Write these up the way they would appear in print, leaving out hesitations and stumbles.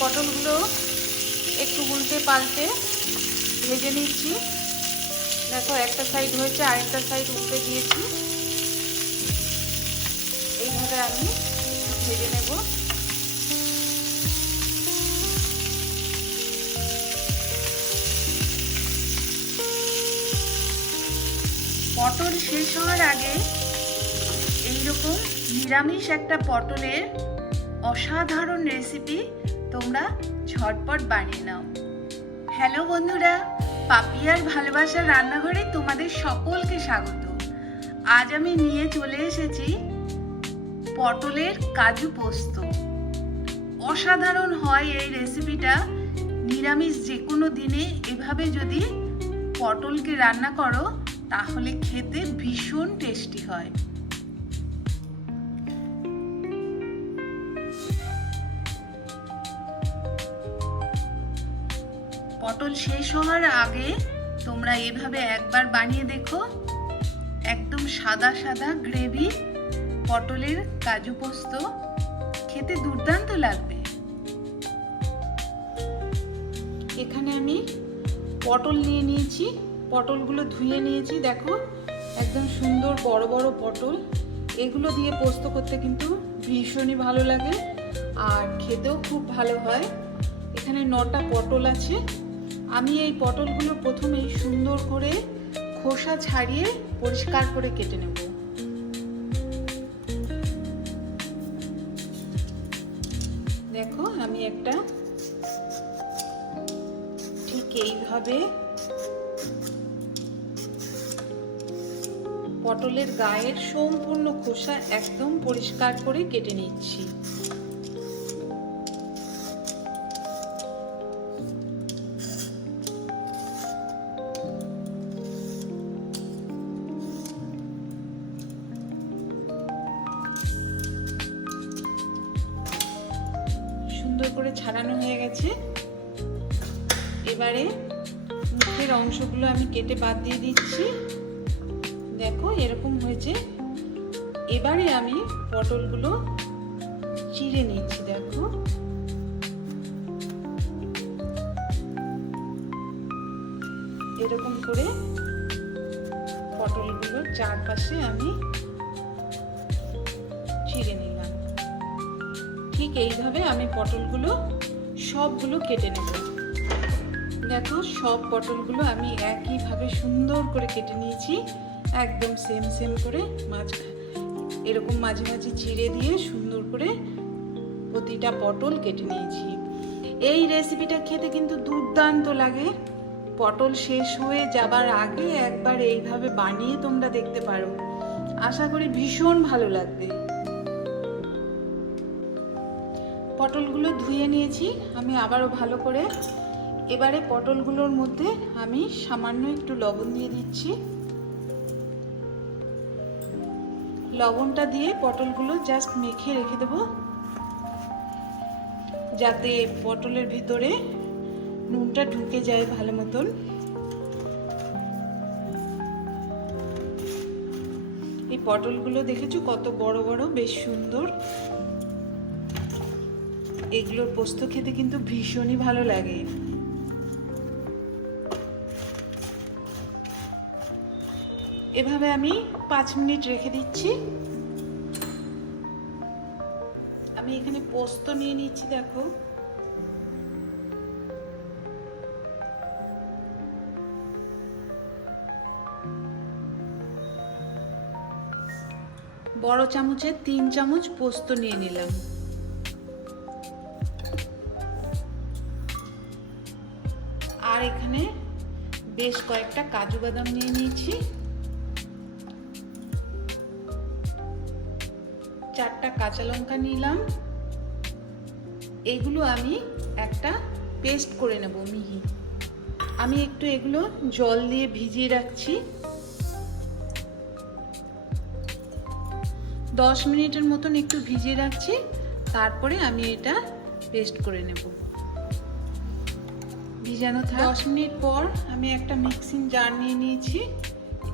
পটলগুলো একটু উল্টে পাল্টে ভেজে নিচ্ছি। দেখো একটা সাইড হয়েছে, আরেকটা সাইড উল্টে দিয়েছি। এইভাবে আমি একটু ভেজে নেব। পটল শেষ হওয়ার আগে এইরকম নিরামিষ একটা পটলের অসাধারণ রেসিপি তোমরা ঝটপট বানিয়ে নাও। হ্যালো বন্ধুরা, পাপিয়ার ভালোবাসার রান্নাঘরে তোমাদের সকলকে স্বাগত। আজ আমি নিয়ে চলে এসেছি পটলের কাজু পোস্ত। অসাধারণ হয় এই রেসিপিটা। নিরামিষ যে কোনো দিনে এভাবে যদি পটলকে রান্না করো তাহলে খেতে ভীষণ টেস্টি হয়। পটল শেষ হওয়ার আগে তোমরা এভাবে একবার বানিয়ে দেখো। একদম সাদা সাদা গ্রেভি পটলের কাজু পোস্ত, খেতে দুর্দান্ত লাগবে। এখানে আমি পটল নিয়ে নিয়েছি, পটলগুলো ধুয়ে নিয়েছি। দেখো একদম সুন্দর বড় বড় পটল। এগুলো দিয়ে পোস্ত করতে কিন্তু ভীষণই ভালো লাগে আর খেতেও খুব ভালো হয়। এখানে 9টা পটল আছে। আমি এই পটলগুলো প্রথমেই সুন্দর করে খোসা ছাড়িয়ে পরিষ্কার করে কেটে নেব। দেখো আমি একটা ঠিক এইভাবে পটলের গায়ের সম্পূর্ণ খোসা একদম পরিষ্কার করে কেটে নিচ্ছি। সুন্দর করে ছাড়ানো হয়ে গেছে। এবারে মুখের অংশগুলো আমি কেটে বাদ দিয়ে দিচ্ছি। দেখো এরকম হয়েছে। এবারে আমি পটলগুলো চিড়ে নিচ্ছি। দেখো এরকম করে পটলগুলোর চারপাশে আমি চিড়ে নিলাম। ঠিক এইভাবে আমি পটলগুলো সবগুলো কেটে নেব। দেখো সব পটলগুলো আমি একইভাবে সুন্দর করে কেটে নিয়েছি, একদম সেম সেম করে এরকম মাঝে মাঝে চিড়ে দিয়ে সুন্দর করে প্রতিটা পটল কেটে নিয়েছি। এই রেসিপিটা খেতে কিন্তু দুর্দান্ত লাগে। পটল শেষ হয়ে যাবার আগে একবার এইভাবে বানিয়ে তোমরা দেখতে পারো, আশা করি ভীষণ ভালো লাগবে। পটলগুলো ধুয়ে নিয়েছি আমি আবারও ভালো করে। এবারে পটলগুলোর মধ্যে আমি সামান্য একটু লবণ দিয়ে দিচ্ছি। লবণটা দিয়ে পটলগুলো জাস্ট মেখে রেখে দেব, যাতে পটলের ভিতরে নুনটা ঢুকে যায় ভালো মতন। এই পটলগুলো দেখেছো কত বড় বড়, বেশ সুন্দর। এগুলোর পোস্ত খেতে কিন্তু ভীষণই ভালো লাগে। এভাবে আমি 5 মিনিট রেখে দিচ্ছি। আমি এখানে পোস্ত নিয়ে নিচ্ছি। দেখো বড় চামচে 3 চামচ পোস্ত নিয়ে নিলাম। আর এখানে বেশ কয়েকটা কাজু বাদাম নিয়ে নিয়েছি। 4টা কাঁচা লঙ্কা নিলাম। এগুলো আমি একটা পেস্ট করে নেব মিহি। আমি একটু এগুলো জল দিয়ে ভিজিয়ে রাখছি। 10 মিনিটের মতন একটু ভিজিয়ে রাখছি, তারপরে আমি এটা পেস্ট করে নেব। ভিজানো থাক। 10 মিনিট পর আমি একটা মিক্সিং জার নিয়ে নিয়েছি,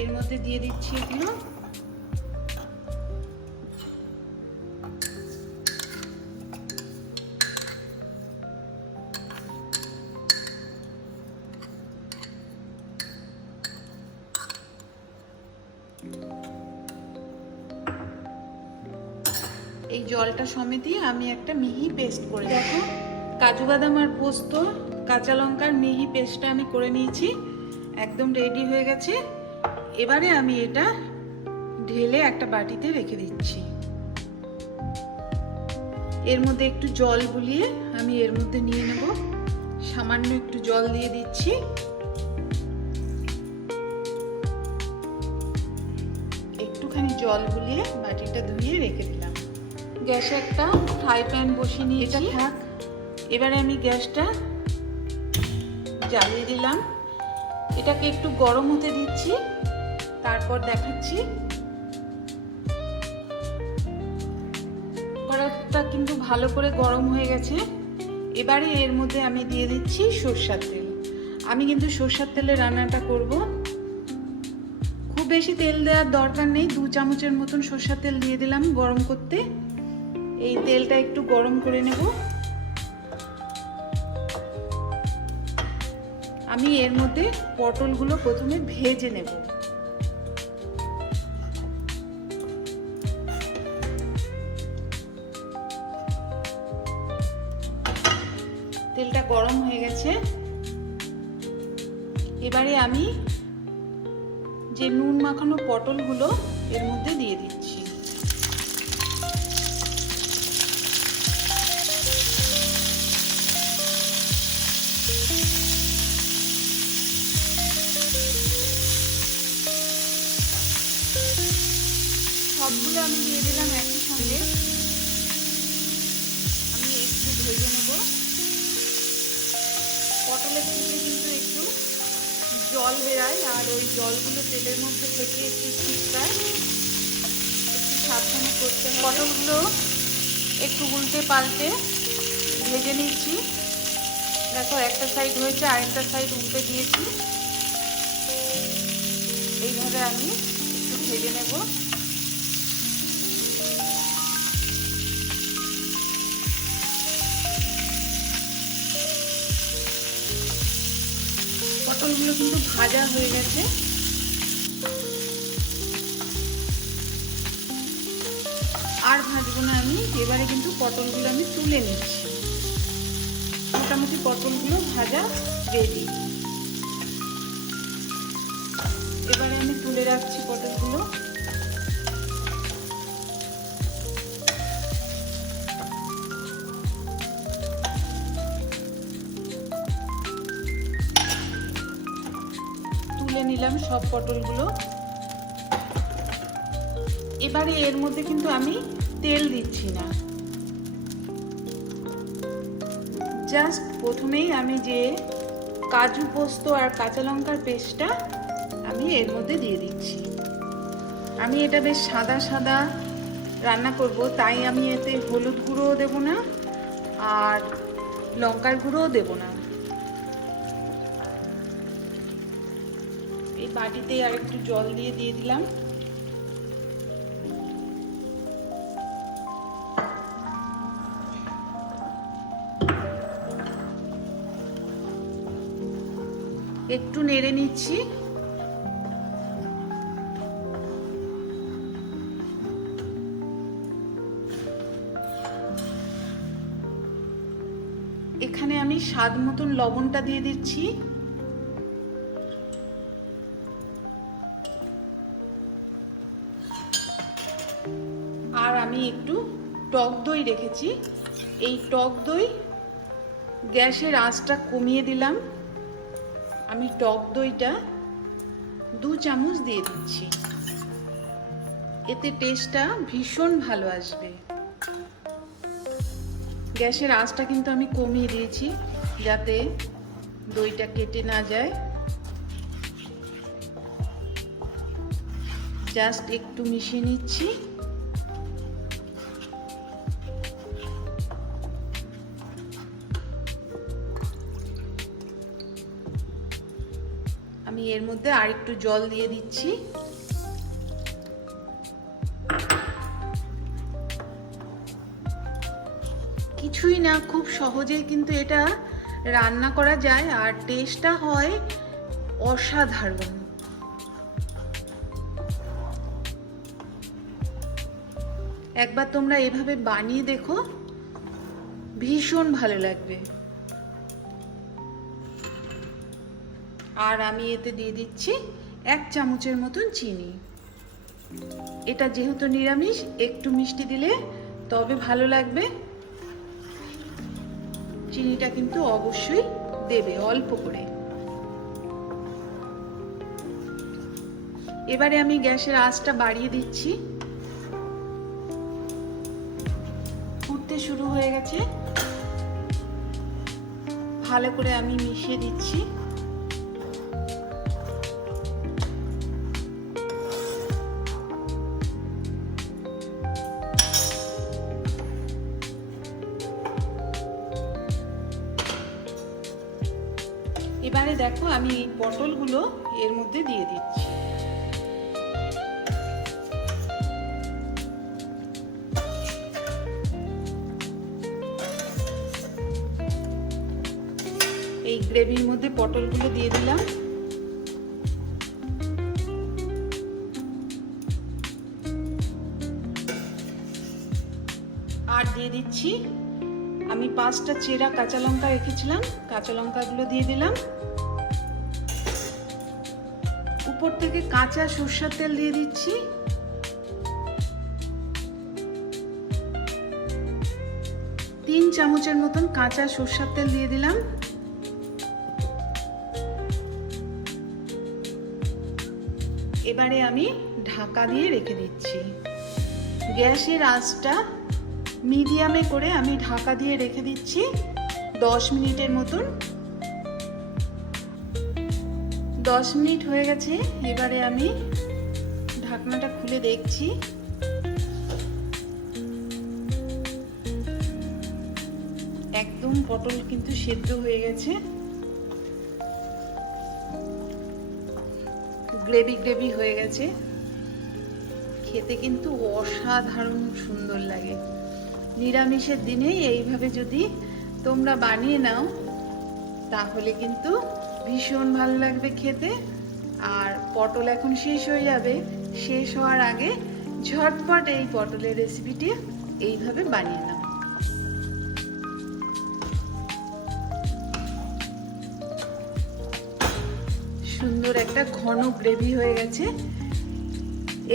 এর মধ্যে দিয়ে দিচ্ছি এগুলো। এই জলটা সমেতই আমি একটা মিহি পেস্ট করে দেখো, কাজু বাদাম আর পোস্ত কাঁচা লঙ্কার মিহি পেস্টটা আমি করে নিয়েছি, একদম রেডি হয়ে গেছে। এবারে আমি এটা ঢেলে একটা বাটিতে রেখে দিচ্ছি। এর মধ্যে একটু জল গুলিয়ে আমি এর মধ্যে নিয়ে নেব। সামান্য একটু জল দিয়ে দিচ্ছি। একটুখানি জল গুলিয়ে বাটিটা ধুয়ে রেখে দিলাম। গ্যাসে একটা ফ্রাই প্যান বসিয়ে নিয়ে এটা থাক। এবারে আমি গ্যাসটা জ্বালিয়ে দিলাম, এটাকে একটু গরম হতে দিচ্ছি, তারপর দেখাচ্ছি। কড়াইটা কিন্তু ভালো করে গরম হয়ে গেছে। এবারে এর মধ্যে আমি দিয়ে দিচ্ছি সরষের তেল। আমি কিন্তু সরষের তেলে রান্নাটা করব। খুব বেশি তেল দেওয়ার দরকার নেই, 2 চামচের মতন সরষের তেল দিয়ে দিলাম গরম করতে। এই তেলটা একটু গরম করে নেব। আমি এর মধ্যে পটলগুলো প্রথমে ভেজে নেব। তেলটা গরম হয়ে গেছে। এবারে আমি যে নুন মাখানো পটলগুলো এর মধ্যে দিয়ে দিচ্ছি। সবগুলো আমি দিয়ে দিলাম একই সঙ্গে। আমি একটু ভেজে নেব। পটলের থেকে কিন্তু একটু জল বেরায়, আর ওই জলগুলো তেলের মধ্যে থেকে একটু ছিটকায়, একটু সাবধানে করতে হবে। পটলগুলো একটু উল্টে পাল্টে ভেজে নিচ্ছি। দেখো একটা সাইড হয়েছে, আরেকটা সাইড উল্টে দিয়েছি। এইভাবে আমি একটু ভেজে নেব। পটলগুলো কিন্তু ভাজা হয়ে গেছে। আর ভাজবো না আমি। এবারে কিন্তু পটলগুলো আমি তুলে নিচ্ছি। মোটামুটি পটলগুলো ভাজা রেডি। এবারে আমি তুলে রাখছি পটলগুলো। তুলে নিলাম সব পটলগুলো। এবারে এর মধ্যে কিন্তু আমি তেল দিচ্ছি না, জাস্ট প্রথমেই আমি যে কাজু পোস্ত আর কাঁচা লঙ্কার পেস্টটা আমি এর মধ্যে দিয়ে দিচ্ছি। আমি এটা বেশ সাদা সাদা রান্না করব, তাই আমি এতে হলুদ গুঁড়োও দেব না আর লঙ্কার গুঁড়োও দেব না। এই বাটিতে আর একটু জল দিয়ে দিলাম। একটু নেড়ে নিচ্ছি। এখানে আমি স্বাদ মতন লবণটা দিয়ে দিচ্ছি। আর আমি একটু টক দই রেখেছি, এই টক দই গ্যাসের আঁচটা কমিয়ে দিলাম। আমি টক দইটা 2 চামচ দিয়ে দিচ্ছি, এতে টেস্টটা ভীষণ ভালো আসবে। গ্যাসের আঁচটা কিন্তু আমি কমিয়ে দিয়েছি যাতে দইটা কেটে না যায়। জাস্ট একটু মিশিয়ে নিচ্ছি। আমি এর মধ্যে আর একটু জল দিয়ে দিচ্ছি। কিছুই না, খুব সহজেই কিন্তু এটা রান্না করা যায় আর টেস্টটা হয় অসাধারণ। একবার তোমরা এভাবে বানিয়ে দেখো, ভীষণ ভালো লাগবে। আর আমি এতে দিয়ে দিচ্ছি 1 চামচের মতন চিনি। এটা যেহেতু নিরামিষ, একটু মিষ্টি দিলে তবে ভালো লাগবে। চিনিটা কিন্তু অবশ্যই দেবে, অল্প করে। এবারে আমি গ্যাসের আঁচটা বাড়িয়ে দিচ্ছি। ফুটতে শুরু হয়ে গেছে, ভালো করে আমি মিশিয়ে দিচ্ছি। এবারে দেখো আমি এই পটলগুলো এর মধ্যে দিয়ে দিচ্ছি। এই গ্রেভির মধ্যে পটলগুলো দিয়ে দিলাম। আর দিয়ে দিচ্ছি আমি 5টা চেরা কাঁচা লঙ্কা রেখেছিলাম, কাঁচা লঙ্কাগুলো দিয়ে দিলাম। উপর থেকে কাঁচা সরষের তেল দিয়ে দিচ্ছি। তিন চামচের মতন কাঁচা সরষের তেল দিয়ে দিলাম। এবারে আমি ঢাকা দিয়ে রেখে দিচ্ছি। গ্যাসের আঁচটা মিডিয়ামে করে আমি ঢাকা দিয়ে রেখে দিচ্ছি 10 মিনিটের মতন। 10 মিনিট হয়ে গেছে। এবারে আমি ঢাকনাটা খুলে দেখছি। একদম পটল কিন্তু সেদ্ধ হয়ে গেছে, গ্রেভি গ্রেভি হয়ে গেছে। খেতে কিন্তু অসাধারণ সুন্দর লাগে। নিরামিষের দিনে এইভাবে যদি তোমরা বানিয়ে নাও তাহলে কিন্তু ভীষণ ভালো লাগবে খেতে। আর পটল এখন শেষ হয়ে যাবে, শেষ হওয়ার আগে ঝটপট এই পটলের রেসিপিটি এইভাবে বানিয়ে নাও। সুন্দর একটা ঘন গ্রেভি হয়ে গেছে।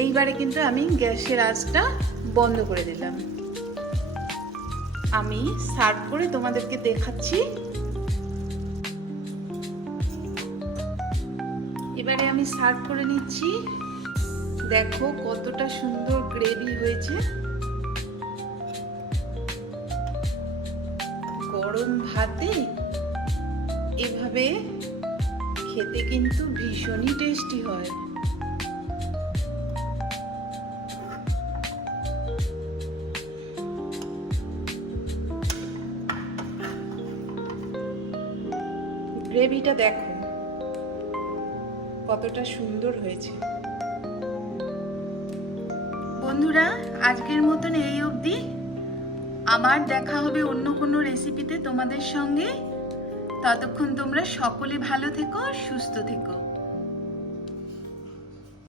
এইবারে কিন্তু আমি গ্যাসের আঁচটা বন্ধ করে দিলাম। আমি সার্ভ করে তোমাদেরকে দেখাচ্ছি। এবারে আমি সার্ভ করে নিচ্ছি। দেখো কতটা সুন্দর গ্রেভি হয়েছে। গরম ভাতে এভাবে খেতে কিন্তু ভীষণই টেস্টি হয়। গ্রেভিটা দেখো কতটা সুন্দর হয়েছে। বন্ধুরা, আজকের মতন এই অবধি। আমার দেখা হবে অন্য কোনো রেসিপিতে তোমাদের সঙ্গে। ততক্ষণ তোমরা সকলে ভালো থেকো, সুস্থ থেকো।